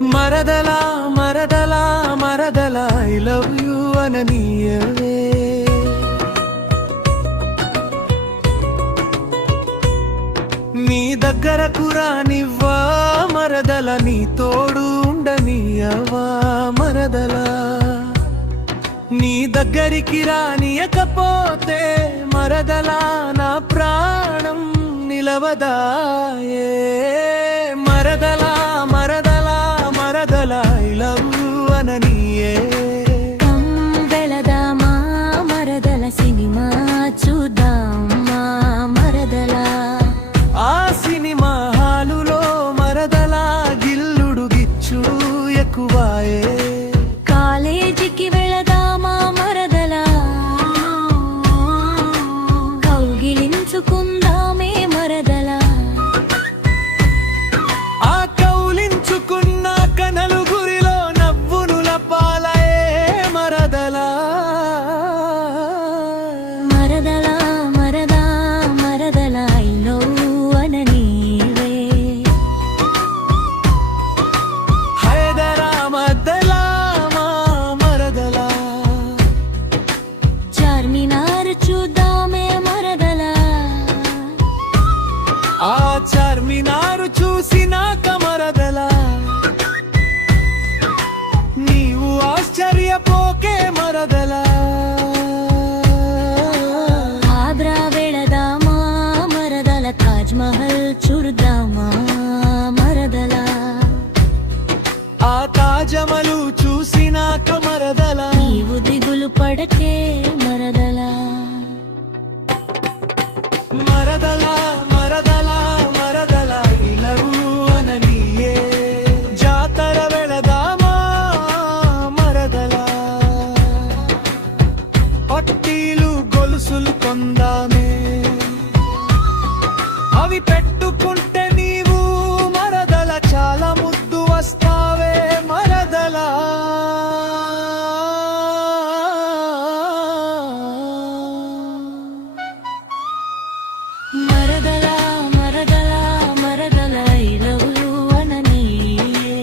మరదలా మరదలా మరదలా ఐ లవ్ యూ అననీయవే. నీ దగ్గరకు రానివ్వా మరదల, నీ తోడు ఉండనియవా మరదలా. నీ దగ్గరికి రానియకపోతే మరదలా నా ప్రాణం నిలవదాయే. మరదలా మరదలా మరదలా ఐ లవ్ యూ అననీయే. వెళదామా మరదల సినిమా చూద్దామా మరదలా. ఆ సినిమా హాలులో మరదలా గిల్లుడు గిచ్చుడు ఎక్కువాయే. కాలేజీకి వెళదామా మరదలా, కౌగిలించుకుందామే మరదలా. ఆ కౌలించుకున్నాక నలుగురిలో నవ్వునుల పాలయే మరదలా. మరదలా మరదా మరదలా ఐ లవ్ అననీవే. హైదరా మద్దలా మా మరదలా. చార్మినార్ చూద్దామే మరదలా. ఆ చార్మినారు చూసినాక మరదలా నీవు ఆశ్చర్యపోకే మరదలా. ఆగ్రా వెళదామా మరదల, తాజ్ మహల్ చూద్దామా మరదలా. ఆ తాజమలు చూసినాక మరదలా నీవు దిగులు పడకే మరదలా. మరదలా మరదలా మరదలా ఐ లవ్ యూ అననీయే. జాతర వెళదామా మరదలా, పట్టీలు గొలుసులు కొందామే. అవి పెట్టుకుంటే నీవు మరదల చాలా ముద్దు వస్తావే మరదలా. మరదలా మరదలా మరదలా ఐ లవ్ యూ అననీయే.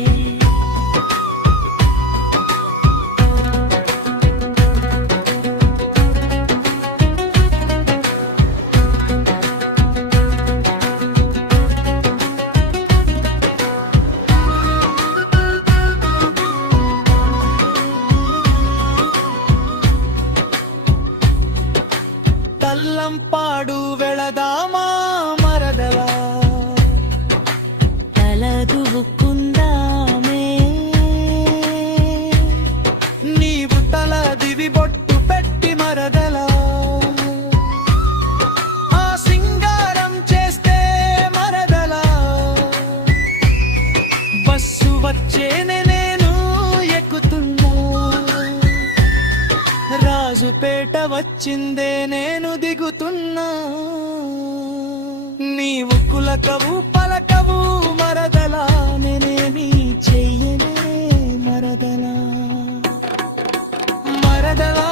తల్లంపాడు వెళదామా మరదలా, తల దువ్వుకుందామే. నీవు తల దివి బొట్టు పెట్టి మరదలా, ఆ సింగారం చేస్తే మరదలా. బస్సు వచ్చేనే నేను ఎక్కుతున్నా, రాజుపేట వచ్చిందే నేను దిగుతున్నా. నీవు కులకవు పలకవు మరదలా, నేనేమి చెయ్యనే మరదలా. మరదలా